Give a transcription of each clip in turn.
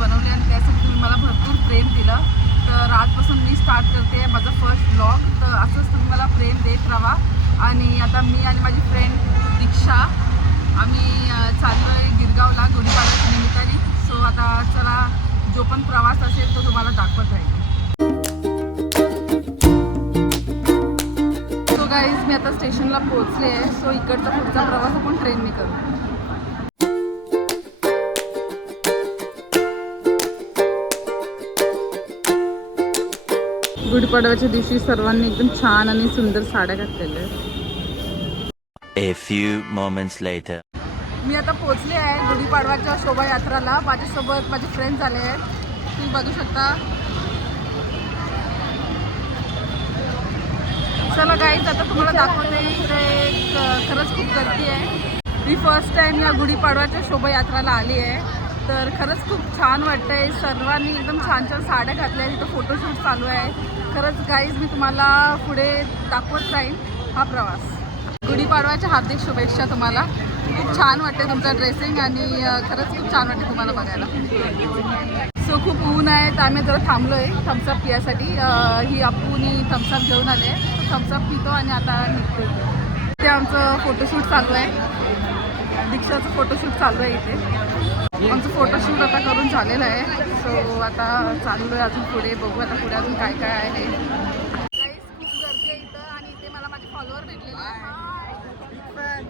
बनवले आणि त्यासाठी तुम्ही मला भरपूर प्रेम दिलं. तर आजपासून मी स्टार्ट करते माझा फर्स्ट ब्लॉग. तर असंच तुम्ही मला प्रेम देत राहा. आणि आता मी आणि माझी फ्रेंड दीक्षा आम्ही चाललो आहे गिरगावला गुढीपाडव्याच्या निमित्ताने. सो आता चला जो पण प्रवास असेल तो तुम्हाला दाखवत राहील. सो गाईज मी आता स्टेशनला पोहोचले आहे. सो इकडचा पुढचा प्रवास आपण ट्रेनने करू. गुढीपाडव्याच्या दिवशी सर्वांनी एकदम छान आणि सुंदर साड्या घातलेल्या आहेत. A few moments later. मी आता पोहोचले आहे गुढीपाडव्याच्या शोभायात्राला. माझ्यासोबत माझे फ्रेंड्स आले आहेत, तुम्ही बघू शकता. चला गाईज आता तुम्हाला दाखवते. इकडे खरंच खूप गर्दी आहे. मी फर्स्ट टाईम या गुढीपाडव्याच्या शोभायात्राला आली आहे. तर खरंच खूप छान वाटतं आहे. सर्वांनी एकदम छान छान साड्या घातल्या आहेत. इथं फोटोशूट चालू आहे. खरंच गाईज मी तुम्हाला पुढे दाखवत राहीन हा प्रवास. गुढीपाडव्याच्या हार्दिक शुभेच्छा तुम्हाला. खूप छान वाटते तुमचं ड्रेसिंग आणि खरंच खूप छान वाटते तुम्हाला बघायला. सो खूप ऊन आहे तर आम्ही जरा थांबलो आहे थम्सअप पियासाठी. ही अप्पूनी थम्सअप घेऊन आले. थम्सअप पितो आणि आता निघतो. ते आमचं फोटोशूट चालू आहे. दीक्षाचं फोटोशूट चालू आहे इथे. आमचं फोटोशूट आता करून झालेलं आहे. सो आता चाललो आहे अजून पुढे. बघू आता पुढे अजून काय काय आहे. खूप गर्दी आहे इथं आणि इथे मला माझे फॉलोअर भेटलेले आहे.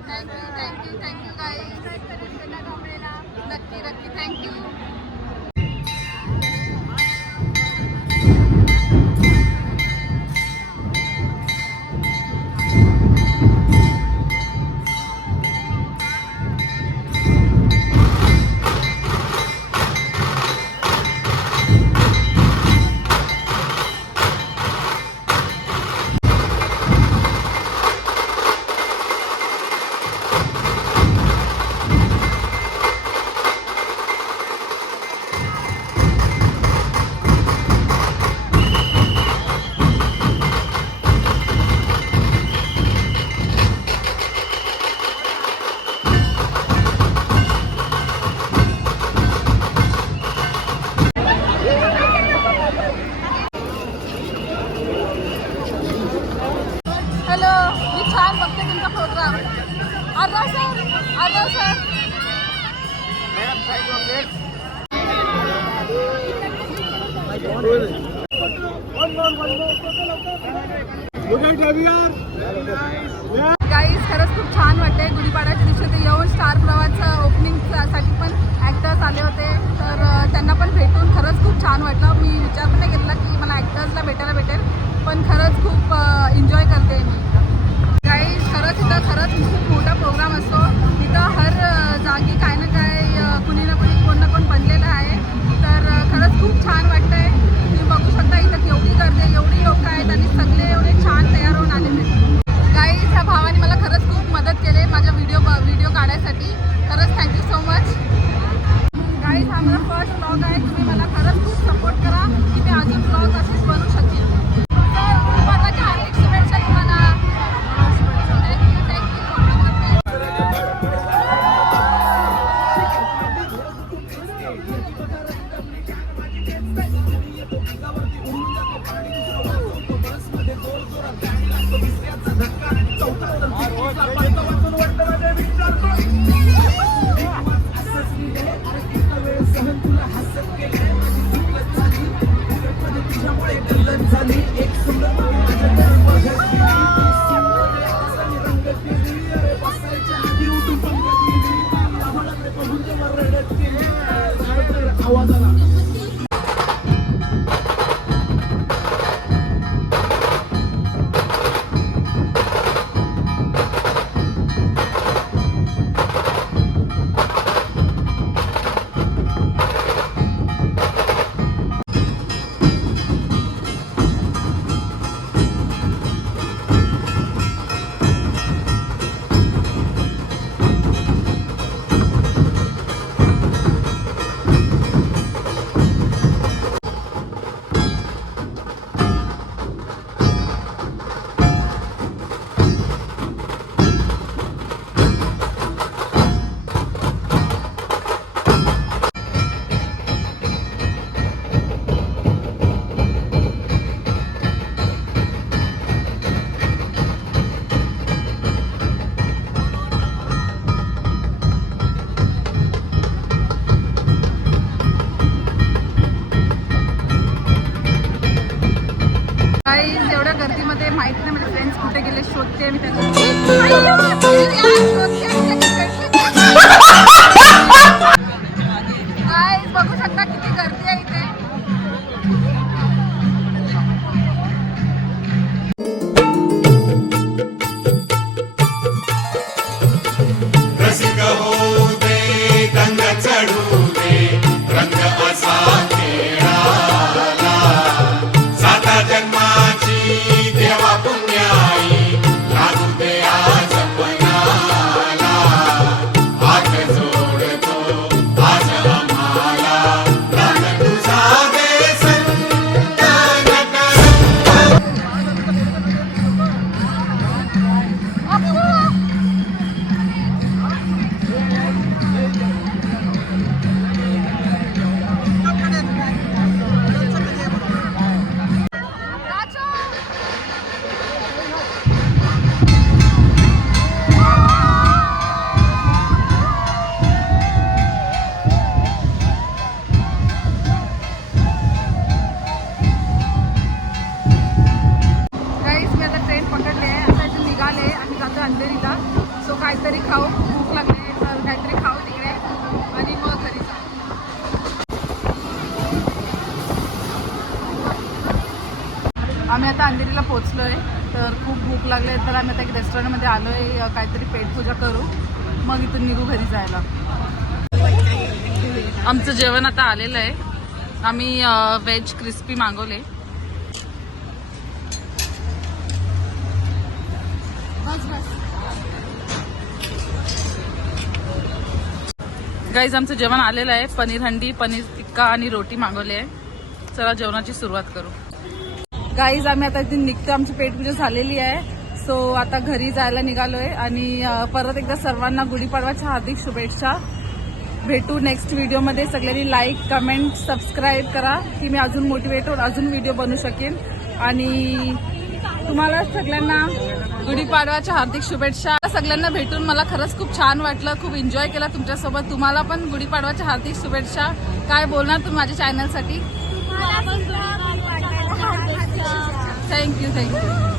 Thank you guys. नक्की थँक्यू. हॅलो, मी छान बघते तुमचा प्रोग्राम. आरव सर. गाईज खरंच खूप छान वाटते. गुढीपाडव्याच्या दिवशी ते येऊन स्टार प्रवाहाचं ओपनिंगसाठी पण ॲक्टर्स आले होते. तर त्यांना पण भेटून खरंच खूप छान वाटलं. मी विचार पण नाही केला की मला ॲक्टर्सला भेटायला भेटेल, पण खरंच खूप एन्जॉय करते मी. गाईज खरंच खूप मोठा प्रोग्राम असतो इथं. हर जागी काय ना काय कुणी ना कोण बनलेलं आहे. तर खरंच खूप छान वाटतं आहे. तुम्ही बघू शकता इथं एवढी गर्दी आहे, एवढी लोक आहेत आणि सगळे एवढे छान तयार होऊन आलेले आहेत. गाईज ह्या भावाने मला खरंच खूप मदत केली माझ्या व्हिडिओ काढायसाठी. खरंच थँक्यू सो मच. गाईज हा माझा फर्स्ट ब्लॉग आहे. तुम्ही मला खरंच खूप सपोर्ट करा की मी अजून ब्लॉग असेच बनवू शकेल. तर गुढीपाडव्याच्या हार्दिक शुभेच्छा तुम्हाला. थँक्यू. नाही माझे फ्रेंड्स कुठे गेले शोधते मी त्यांना. Guys, बघू शकता किती गर्दी आहे इथे. रसिक होऊ दे रंग चढू दे रंग असा खेळाला साता जन्माची देवा पुण्याई लागू दे आज पणाला हात जोडतो आज आम्हाला प्राण तुझा दे संत गाईज मी आता ट्रेन पकडले आहे. आता इथे निघाले आणि जातो अंधेरीला. सो काहीतरी खाऊ, भूक लागले तर काहीतरी खाऊ तिकडे आणि मग घरी जाऊ. आम्ही आता अंधेरीला पोहोचलो आहे. तर खूप भूक लागले तर आम्ही आता एक रेस्टॉरंटमध्ये आलो आहे. काहीतरी पेटपूजा करू मग इथून निघू घरी जायला. आमचं जेवण आता आलेलं आहे. आम्ही व्हेज क्रिस्पी मागवले. गाईज आमचं जेवण आलेलं आहे. पनीर हंडी, पनीर टिक्का आणि रोटी मागवली आहे. चला जेवणाची सुरुवात करू. गाईज आम्ही आता इथून निघतो. आमची पेटपूजा झालेली आहे. सो आता घरी जायला निघालोय आणि परत एकदा सर्वांना गुढीपाडवाच्या हार्दिक शुभेच्छा. भेटू नेक्स्ट व्हिडिओमध्ये. सगळ्यांनी लाईक, कमेंट, सबस्क्राईब करा की मी अजून मोटिवेट होऊन अजून व्हिडिओ बनवू शकेन. आणि तुम्हाला सगळ्यांना गुढीपाडवाच्या हार्दिक शुभेच्छा. सगळ्यांना भेटून मला खरंच खूप छान वाटलं. खूप एन्जॉय केला तुमच्यासोबत. तुम्हाला पण गुढीपाडवाच्या हार्दिक शुभेच्छा. काय बोलणार तुम्ही माझ्या चॅनलसाठी? थँक्यू.